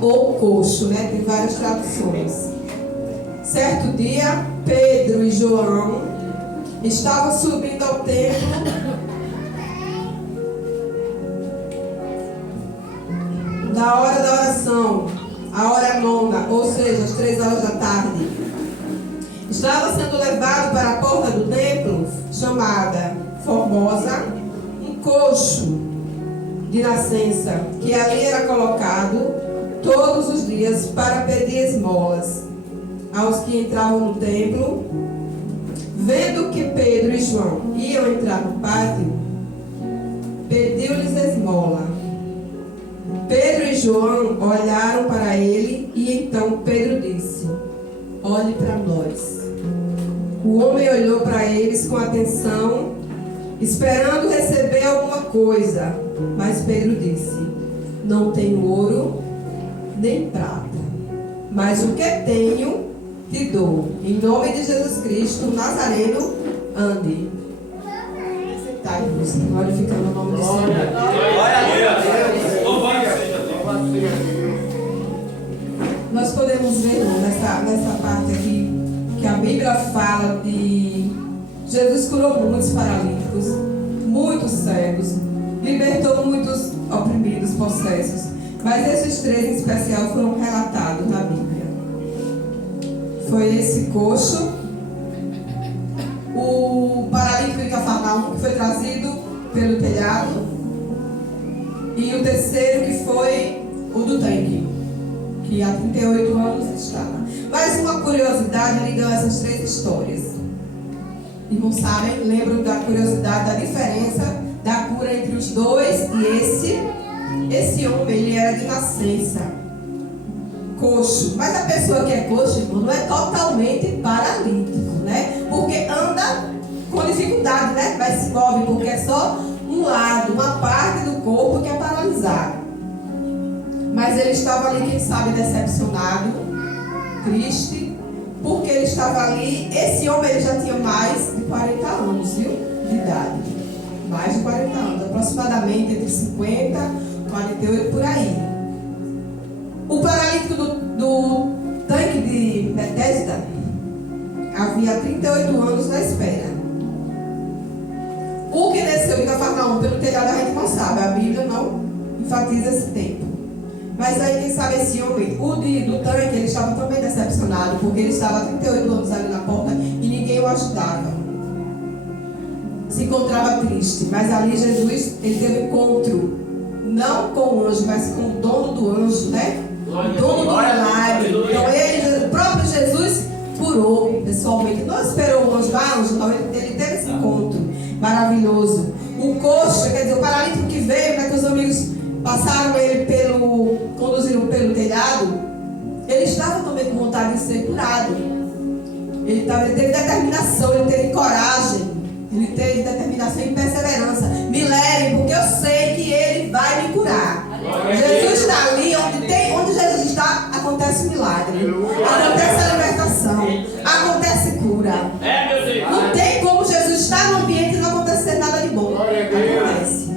ou coxo, né? Tem várias traduções. Certo dia, Pedro e João estavam subindo ao templo na hora da oração, a hora nona, ou seja, às 3 horas da tarde. Estava sendo levado para a porta do templo, chamada Formosa, um coxo de nascença, que ali era colocado todos os dias para pedir esmolas aos que entravam no templo. Vendo que Pedro e João iam entrar no pátio, pediu-lhes esmola. Pedro e João olharam para ele e então Pedro disse: olhe para nós. O homem olhou para eles com atenção, esperando receber alguma coisa. Mas Pedro disse: não tenho ouro nem prata, mas o que tenho te dou. Em nome de Jesus Cristo, Nazareno, ande. Tá, irmãos, glorificando o nome do Senhor. Glória a Deus. Nós podemos ver, irmão, nessa parte aqui, que a Bíblia fala de Jesus curou muitos paralíticos, muitos cegos, libertou muitos oprimidos, possessos. Mas esses 3 em especial foram relatados na Bíblia. Foi esse coxo, o paralítico de Cafarnaum, que foi trazido pelo telhado, e o terceiro, que foi o do tanque, que há 38 anos estava. Mas uma curiosidade ligando essas 3 histórias. Irmãos sabem, lembram da curiosidade, da diferença da cura entre os dois e esse homem, ele era de nascença, coxo. Mas a pessoa que é coxo, irmão, não é totalmente paralítico, né? Porque anda com dificuldade, né? Mas se move, porque é só um lado, uma parte do corpo que é paralisado. Mas ele estava ali, quem sabe, decepcionado, triste, porque ele estava ali. Esse homem, ele já tinha mais de 40 anos, viu? De idade. Mais de 40 anos, aproximadamente entre 50 e 48, por aí. O paralítico do tanque de Betesda havia 38 anos na espera. O que desceu em Cafarnaum pelo telhado a gente não sabe, a Bíblia não enfatiza esse tempo. Mas aí quem sabe esse homem, o do tanque, ele estava também decepcionado, porque ele estava há 38 anos ali na porta e ninguém o ajudava. Se encontrava triste, mas ali Jesus, ele teve encontro, não com o anjo, mas com o dono do anjo, né? O dono do milagre. Então o próprio Jesus curou pessoalmente. Não esperou o anjo, não, ele teve esse encontro maravilhoso. O coxo, quer dizer, o paralítico que veio, né, que os amigos passaram ele conduziram pelo telhado, ele estava também com vontade de ser curado. Ele teve determinação, ele teve coragem, ele teve determinação e perseverança. Me leve, porque eu sei que ele vai me curar. Jesus está ali, onde Jesus está, acontece milagre, acontece a libertação, acontece cura. Não tem como Jesus estar no ambiente e não acontecer nada de bom. Acontece.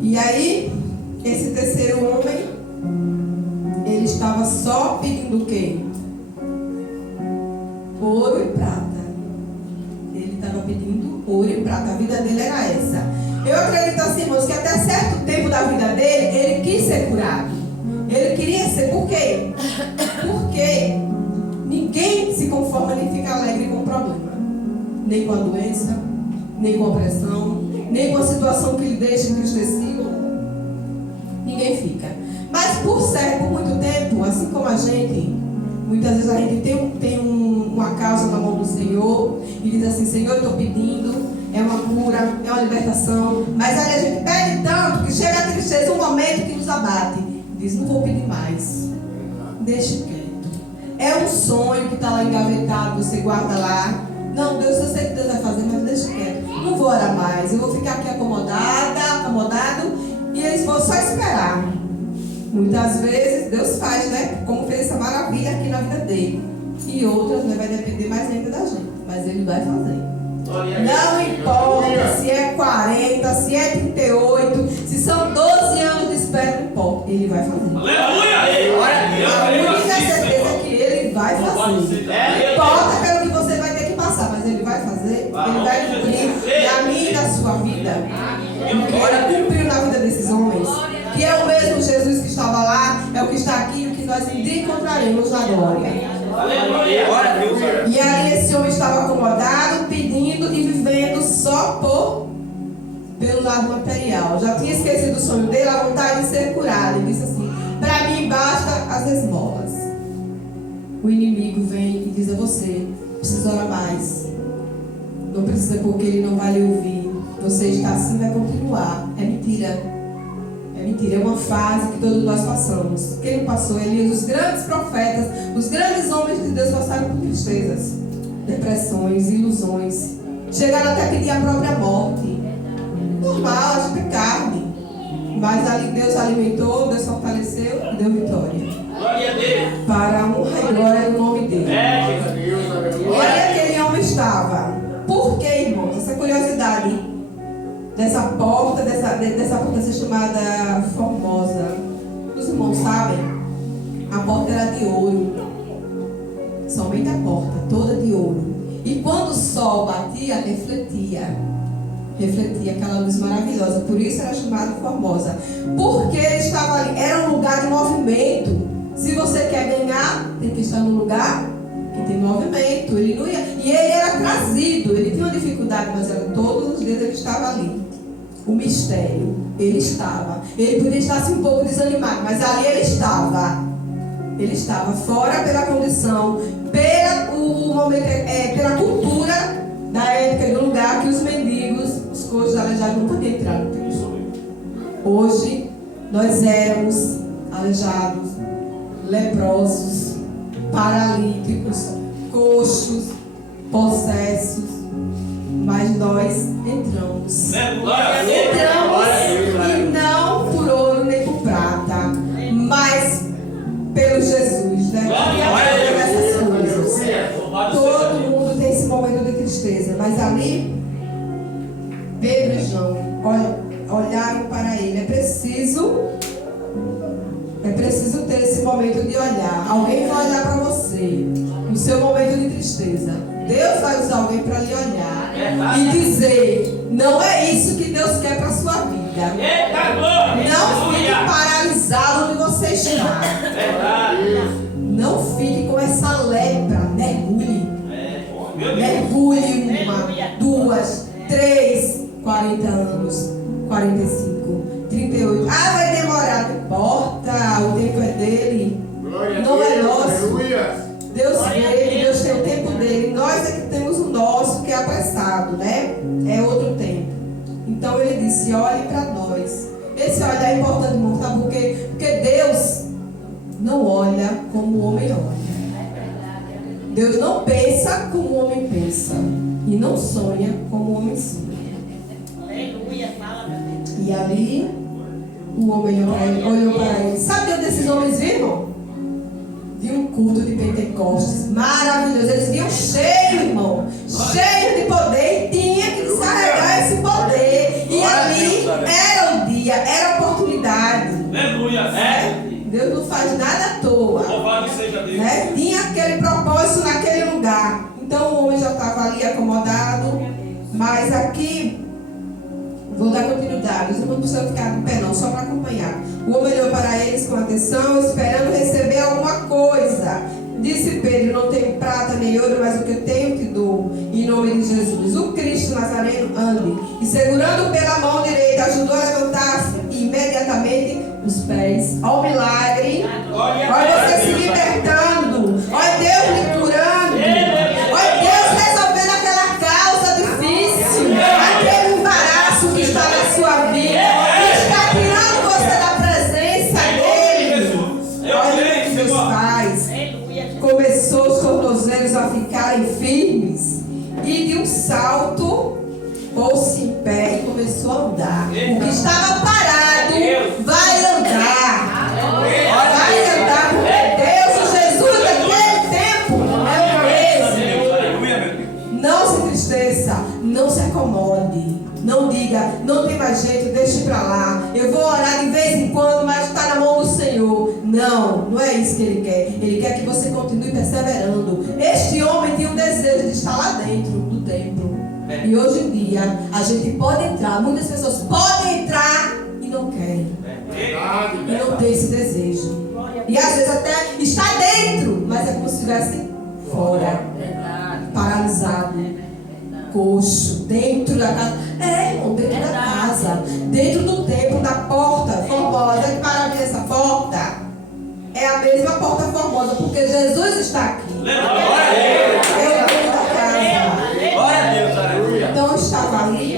E aí, esse terceiro homem, ele estava só pedindo o quê? Ouro e prata. Ele estava pedindo ouro e prata. A vida dele era essa. Eu acredito assim, irmãos, que até certo tempo da vida dele, ele quis ser curado. Ele queria ser. Por quê? Porque ninguém se conforma nem fica alegre com o problema. Nem com a doença, nem com a opressão, nem com a situação que lhe deixa entristecido. Ninguém fica. Mas por muito tempo, assim como a gente, muitas vezes a gente tem uma causa na mão do Senhor e diz assim: Senhor, eu estou pedindo, é uma cura, é uma libertação. Mas aí a gente pede tanto que chega a tristeza, um momento que nos abate. Diz: não vou pedir mais, deixe quieto. É um sonho que está lá engavetado, você guarda lá. Não, Deus, eu sei que Deus vai fazer, mas deixa quieto. Não vou orar mais, eu vou ficar aqui acomodado, e eles vão só esperar. Muitas vezes Deus faz, né? Como fez essa maravilha aqui na vida dele. E outras, né, vai depender mais ainda da gente. Mas ele vai fazer. Não importa se é 40, se é 38, se são 12 anos de espero, não importa. Ele vai fazer. Aleluia! A única certeza é que ele vai fazer. Não importa pelo que você vai ter que passar, mas ele vai fazer. Ele vai cumprir na minha e na sua vida. Porque ele cumpriu na vida desses homens. Que é o mesmo Jesus que estava lá, é o que está aqui, o que nós encontraremos na glória. E aí esse homem estava acomodado, pedindo e vivendo só pelo lado material. Já tinha esquecido o sonho dele, a vontade de ser curado. Ele disse assim: para mim basta as esmolas. O inimigo vem e diz a você: precisa orar mais. Não precisa, porque ele não vai lhe ouvir. Você está assim, vai continuar. É mentira. É mentira, é uma fase que todos nós passamos. Quem passou, Elias, os grandes profetas, os grandes homens de Deus passaram por tristezas, depressões, ilusões. Chegaram até a pedir a própria morte. Normal, acho que é carne. Mas ali Deus alimentou, Deus fortaleceu e deu vitória. Glória a Deus. Para a honra e glória do nome dele. E aí aquele homem estava. Por que, irmãos? Essa curiosidade dessa porta, dessa porta ser chamada Formosa. Os irmãos sabem, a porta era de ouro. Somente a porta, toda de ouro. E quando o sol batia, refletia aquela luz maravilhosa. Por isso era chamada Formosa. Porque ele estava ali, era um lugar de movimento. Se você quer ganhar, tem que estar no lugar que tem movimento. Ele não ia, e ele era trazido. Ele tinha uma dificuldade, mas era todos os dias ele estava ali. O mistério, ele estava. Ele podia estar assim um pouco desanimado, mas ali ele estava. Ele estava fora pela condição, pela cultura da época, do lugar que os mendigos, os coxos aleijados não podiam entrar no templo. Hoje, nós éramos aleijados, leprosos, paralíticos, coxos, possessos, mas nós entramos. E não por ouro nem por prata, mas pelo Jesus, né? Essas coisas. Todo mundo tem esse momento de tristeza, mas ali Pedro e João olharam para ele. É preciso ter esse momento de olhar. Alguém vai olhar para você no seu momento de tristeza. Deus vai usar alguém para lhe olhar e dizer: não é isso que Deus quer para a sua vida. Não fique paralisado onde você está. Não fique com essa lepra. Mergulhe. Mergulhe 1, 2, 3, 40 anos, 45, 38. Vai demorar, não importa. O tempo é dele. Não é nosso. Deus veio, Deus tem o tempo dele. Nós é que temos o nosso, que é apressado, né? É outro tempo. Então ele disse: olhe para nós. Esse olhar é importante, irmão, sabe por quê? Porque Deus não olha como o homem olha. Deus não pensa como o homem pensa. E não sonha como o homem sonha. E ali, o homem olhou para ele. Sabe de onde esses homens viram? De um culto de Pentecostes maravilhoso. Eles vinham cheios, irmão, cheios de poder, e tinha que descarregar esse poder. E ali era o dia, era a oportunidade. Aleluia. Deus não faz nada à toa. Louvado seja Deus. Né? Tinha aquele propósito naquele lugar. Então o homem já estava ali acomodado. Mas aqui, vou dar continuidade. Os irmãos não precisam ficar de pé não, só para acompanhar. O homem olhou para eles com atenção, esperando receber alguma coisa. Disse Pedro: não tenho prata nem ouro, mas o que eu tenho te dou. Em nome de Jesus, o Cristo Nazareno, ande. E segurando pela mão direita, ajudou a levantar-se imediatamente os pés. Olha o milagre. Olha você se libertando. Olha Deus lhe curando. Olha Deus resolvendo aquela causa difícil. Aquele embaraço que está na sua vida. Que está tirando você da presença dele. Olha o que Deus faz. Começou os tornozelos a ficarem firmes. E de um salto pôs-se em pé e começou a andar. O que estava parado vai andar. Vai andar, porque Deus, o Jesus daquele tempo é o mesmo. Não se entristeça, não se acomode. Não diga: não tem mais jeito, deixe pra lá. Eu vou orar de vez em quando, Não é isso que ele quer. Ele quer que você continue perseverando. Este homem tinha um desejo de estar lá dentro do templo. E hoje em dia, a gente pode entrar, muitas pessoas podem entrar e não querem. E não tem esse desejo. E às vezes até está dentro, mas é como se estivesse fora. Paralisado. Coxo. Dentro da casa. Irmão, dentro da casa. Dentro do templo, da porta formosa. Que maravilha essa porta. É a mesma porta formosa, porque Jesus está aqui. Eu dentro da casa. Glória a Deus, aleluia. Então estava ali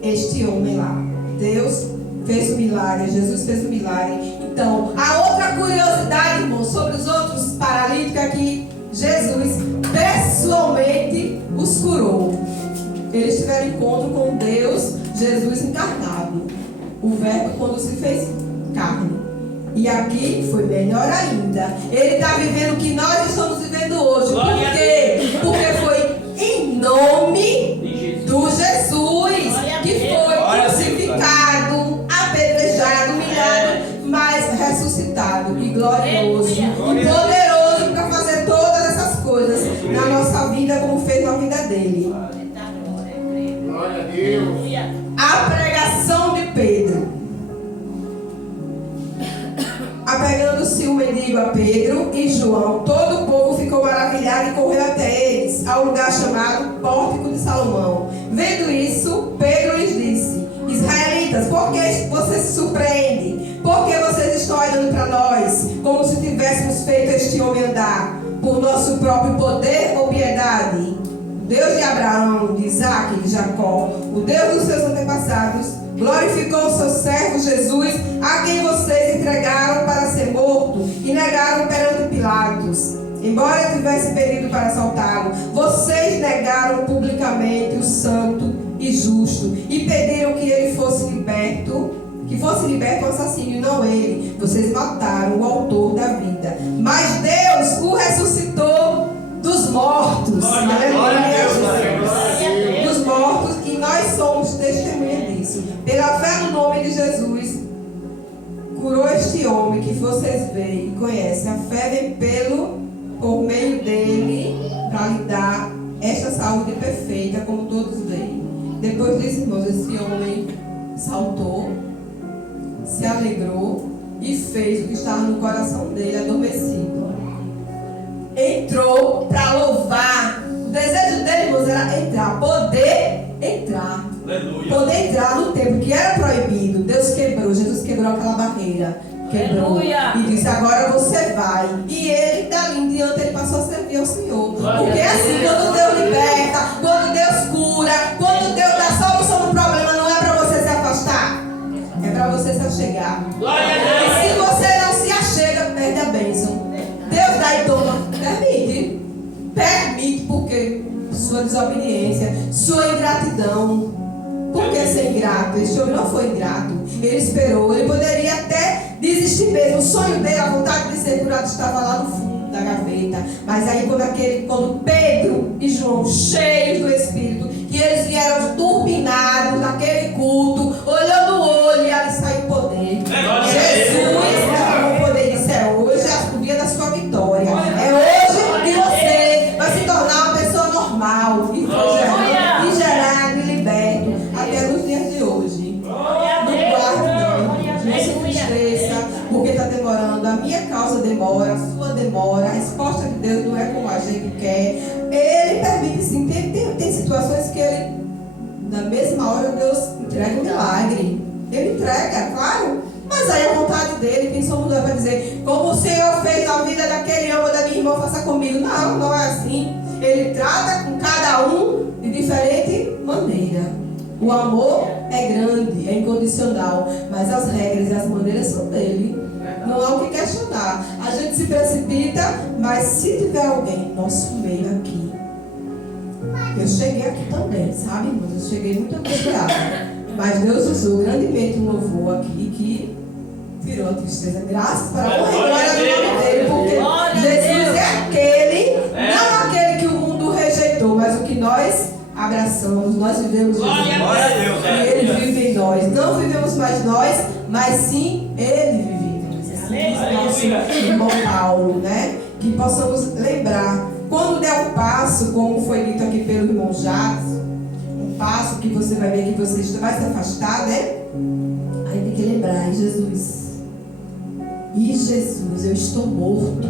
este homem lá. Deus fez o milagre, Jesus fez o milagre. Então, a outra curiosidade, irmão, sobre os outros paralíticos é que Jesus pessoalmente os curou. Eles tiveram encontro com Deus, Jesus encarnado. O verbo quando se fez carne. E aqui foi melhor ainda. Ele está vivendo o que nós estamos vivendo hoje. Por quê? Porque foi em nome do Jesus que foi crucificado, apedrejado, humilhado, mas ressuscitado e glorioso e poderoso para fazer todas essas coisas na nossa vida como fez na vida dele. Glória a Deus. A pregação de Pedro. Apegando-se o mendigo a Pedro e João, todo o povo ficou maravilhado e correu até eles, ao lugar chamado Pórtico de Salomão. Vendo isso, Pedro lhes disse: Israelitas, por que você se surpreende? Por que vocês estão olhando para nós, como se tivéssemos feito este homem andar? Por nosso próprio poder ou piedade? O Deus de Abraão, de Isaac e de Jacó, o Deus dos seus antepassados, glorificou o seu servo Jesus, a quem vocês entregaram para ser morto e negaram perante Pilatos. Embora tivesse pedido para assaltá-lo, vocês negaram publicamente o santo e justo e pediram que ele fosse liberto, o assassino e não ele. Vocês mataram o autor da vida. Mas Deus o ressuscitou dos mortos. Aleluia. Dos mortos, e nós somos testemunha disso. Pela fé no nome de Jesus, curou este homem que vocês veem e conhecem. A fé vem por meio dele, para lhe dar esta saúde perfeita, como todos veem. Depois disso, irmãos, esse homem saltou, se alegrou e fez o que estava no coração dele, adormecido. Entrou para louvar. O desejo dele, irmãos, era entrar, poder entrar. Aleluia. Poder entrar no templo que era proibido. Deus quebrou, Jesus quebrou aquela barreira. Quebrou. Aleluia. E disse: agora você vai. E ele, dali em diante, ele passou a servir ao Senhor. Porque assim, quando Deus liberta, quando Deus cura, quando Deus dá solução do problema, não é para você se afastar, é para você se achegar. E se você não se achega, perde a bênção. Deus dá e toma. Permite, porque sua desobediência, sua ingratidão. Por que ser ingrato? Este homem não foi ingrato. Ele esperou. Ele poderia até desistir mesmo. O sonho dele, a vontade de ser curado, estava lá no fundo da gaveta. Mas aí quando Pedro e João, cheios do Espírito, que eles vieram turbinados naquele culto, olhando o olho, e ali saiu o poder. Jesus derramou o poder e disse: é hoje o dia da sua vitória. É hoje que você vai se tornar uma pessoa normal. E foi gerado e liberto até nos dias de hoje. Não guarde, não se entristeça, porque está demorando. A minha causa demora, a sua demora. A resposta de Deus não é como a gente quer. Ele permite sim. Tem situações que ele, na mesma hora, Deus entrega um milagre. Ele entrega, claro. Mas aí a vontade dele, quem somos nós para dizer: como o Senhor fez na vida daquele homem ou da minha irmã, faça comigo. Não, não é assim. Ele trata com cada um de diferente maneira. O amor é grande, é incondicional, mas as regras e as maneiras são dele. Não há o que questionar. A gente se precipita, mas se tiver alguém no nosso meio aqui. Eu cheguei aqui também, sabe, irmãos? Eu cheguei muito angustiada. Mas Deus usou grandemente um louvor aqui que tirou a tristeza. Graças para a glória do nome dele, porque Jesus é aquele, não aquele que o mundo rejeitou, mas o que nós abraçamos, nós vivemos Jesus. E Ele vive em nós. Não vivemos mais nós, mas sim Ele vive em nós. irmão Paulo, né? Que possamos lembrar. Quando der um passo, como foi dito aqui pelo irmão Jacques, um passo que você vai ver que você vai se afastar, né? Aí tem que lembrar, e Jesus, eu estou morto.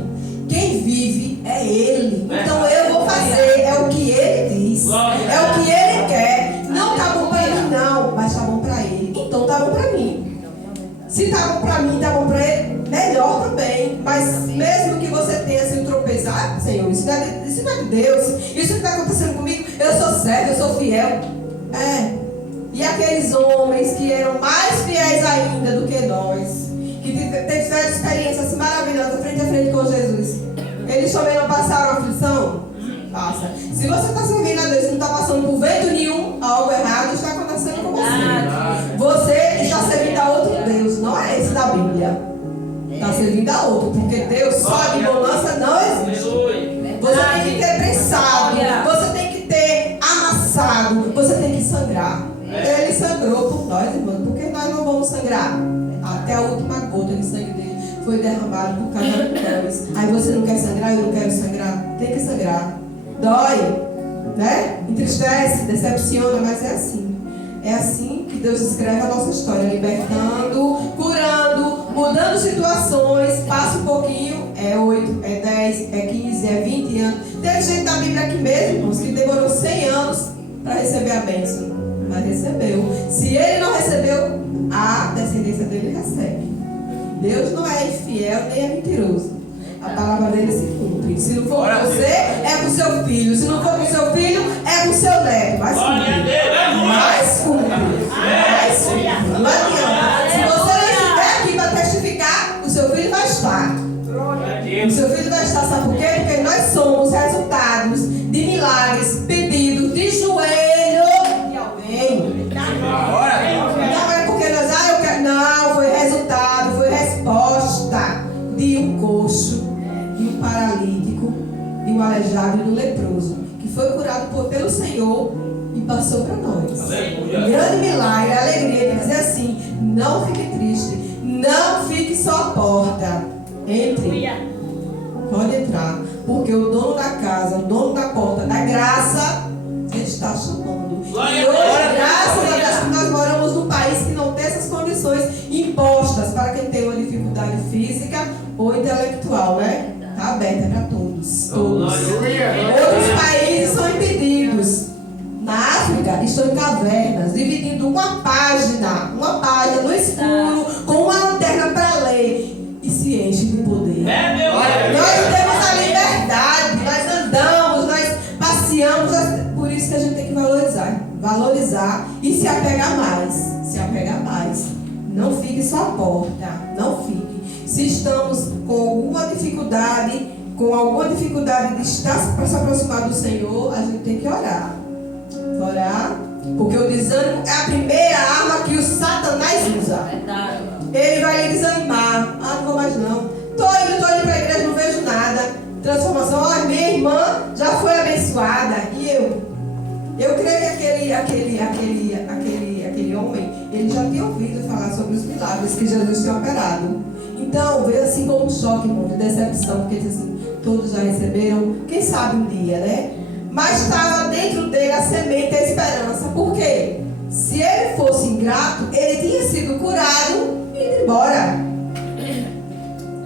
Quem vive é Ele. Então eu vou fazer, é o que Ele diz, é o que Ele quer. Não tá bom para mim, não, mas tá bom para Ele. Então tá bom para mim. Se tá bom para mim, tá bom para Ele, melhor também. Mas mesmo que você tenha sido tropeçar, Senhor, isso não é de Deus. Isso que está acontecendo comigo, eu sou servo, eu sou fiel. E aqueles homens que eram mais fiéis ainda do que nós, que tiveram experiências maravilhosas frente a frente com Jesus, eles também não passaram aflição? Passa. Se você está servindo a Deus e não está passando por vento nenhum, algo errado está acontecendo com você. Você está servindo a outro Deus, não é esse da Bíblia. Está servindo a outro, porque Deus só de bonança não existe. Você tem que ter prensado, você tem que ter amassado, você tem que sangrar. Ele sangrou por nós, irmãos, porque nós não vamos sangrar. Até a última gota de sangue dele foi derramado por cada um de nós. Aí você não quer sangrar, eu não quero sangrar. Tem que sangrar. Dói, né? Entristece, decepciona, mas é assim. É assim que Deus escreve a nossa história, libertando, curando, mudando situações. Passa um pouquinho, é 8, é 10, é 15, é 20 anos. Tem gente da Bíblia aqui mesmo, irmãos, que demorou 100 anos para receber a bênção. Mas recebeu. Se ele não recebeu, a descendência dele recebe. Deus não é infiel nem é mentiroso. A palavra dele se cumpre. Se não for com você, é com seu filho. Se não for com seu filho, é com seu neto. Mas cumpre. Mas cumpre. Mas cumpre. Não adianta. Se você não estiver aqui para testificar, o seu filho vai estar. O seu filho vai estar, sabe por quê? Porque nós somos resultados de milagres pedidos de joelho de alguém. Não é porque nós, eu quero. Não, foi resultado, foi resposta de um coxo, de um paralítico, de um aleijado e de um leproso, que foi curado pelo Senhor e passou para nós. Um grande milagre, a alegria de dizer assim: não fique triste, não fique só à porta. Entre, pode entrar, porque o dono da casa, o dono da porta da graça está chamando. E hoje, graças a Deus, nós moramos num país que não tem essas condições impostas para quem tem uma dificuldade física ou intelectual, né? Está aberta para todos. Todos. Outros países são impedidos. Na África, estão em cavernas, dividindo uma página no escuro, com uma lanterna para ler. E se enche de poder. Nós temos a liberdade, nós andamos, nós passeamos, por isso que a gente tem que valorizar e se apegar mais. Não fique só à porta, não fique. Se estamos com alguma dificuldade de estar para se aproximar do Senhor, a gente tem que orar, porque o desânimo é a primeira arma que o Satanás usa. Ele vai lhe desanimar. Não vou mais não. Estou indo para a igreja, não vejo nada. Transformação. Minha irmã já foi abençoada. E eu? Eu creio que aquele homem, ele já tinha ouvido falar sobre os milagres que Jesus tinha operado. Então, veio assim como um choque, irmão, de decepção, porque assim, todos já receberam, quem sabe um dia, né? Mas estava dentro dele a semente, a esperança. Por quê? Se ele fosse ingrato, ele tinha sido curado e ido embora.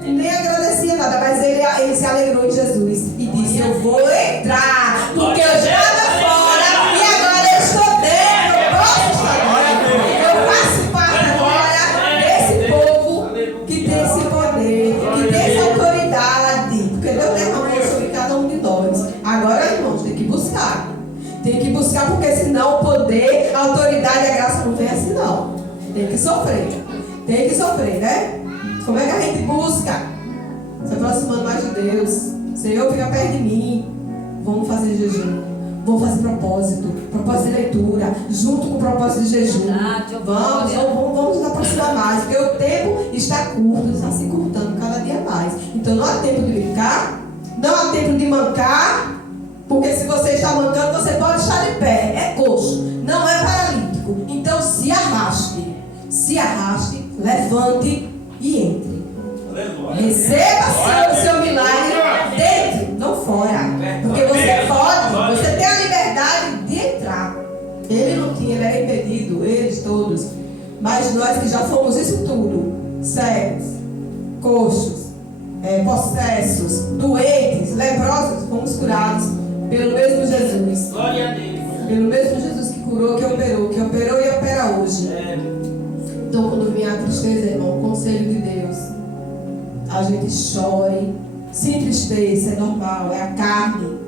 Nem agradecia nada, mas ele se alegrou em Jesus e disse: eu vou entrar, porque eu já estava fora e agora eu estou dentro, eu posso estar dentro. Eu faço parte agora desse povo que tem esse poder, que tem essa autoridade, porque Deus derramou sobre cada um de nós. Agora, irmãos, tem que buscar. Tem que buscar, porque senão o poder, a autoridade e a graça não vem assim, não. Tem que sofrer, né? Como é que a gente busca? Se aproximando mais de Deus. Senhor, fica perto de mim. Vamos fazer jejum. Vamos fazer propósito de leitura, junto com o propósito de jejum. Vamos nos aproximar mais, porque o tempo está curto, está se curtando cada dia mais. Então não há tempo de brincar, não há tempo de mancar. Porque se você está mancando, você pode estar de pé. É coxo, não é paralítico. Então se arraste, levante e entre. Receba o seu milagre dentro, não fora. Porque você pode, você tem a liberdade de entrar. Ele não tinha, ele era impedido, eles todos. Mas nós que já fomos isso tudo, cegos, coxos, possessos, doentes, leprosos, fomos curados pelo mesmo Jesus. Glória a Deus. Pelo mesmo Jesus que curou, que operou e opera hoje. Então, quando vem a tristeza, irmão, o conselho de Deus, a gente chore, se entristeça, é normal, é a carne.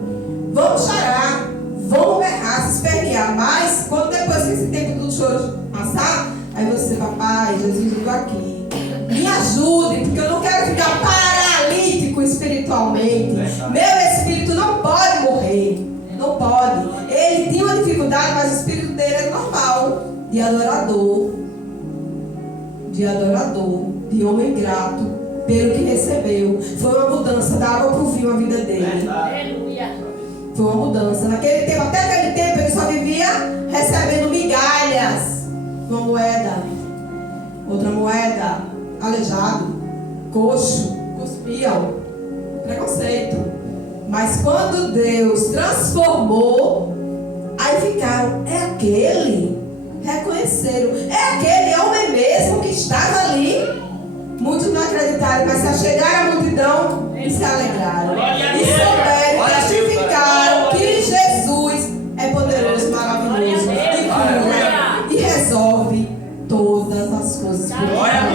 Vamos chorar, vamos berrar, se espernear, mas quando depois que esse tempo do choro passar, aí você, papai, Jesus, eu estou aqui. Me ajude, porque eu não quero ficar paralítico espiritualmente. Meu espírito não pode morrer. Não pode. Ele tinha uma dificuldade, mas o espírito dele é normal. De adorador. De homem grato pelo que recebeu. Foi uma mudança da água para o vinho a vida dele. Aleluia. Foi uma mudança. Naquele tempo, até aquele tempo, ele só vivia recebendo migalhas. Uma moeda. Outra moeda. Aleijado. Coxo. Cuspiam. Preconceito. Mas quando Deus transformou, aí ficaram, é aquele? Reconheceram, é aquele homem mesmo que estava ali. Muitos não acreditaram, mas se achegaram à multidão e se alegraram. E souberam, testificaram que Jesus é poderoso, maravilhoso, e cura, e resolve todas as coisas.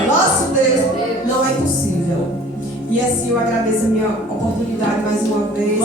Nosso Deus não é impossível. E assim eu agradeço a minha oportunidade mais uma vez.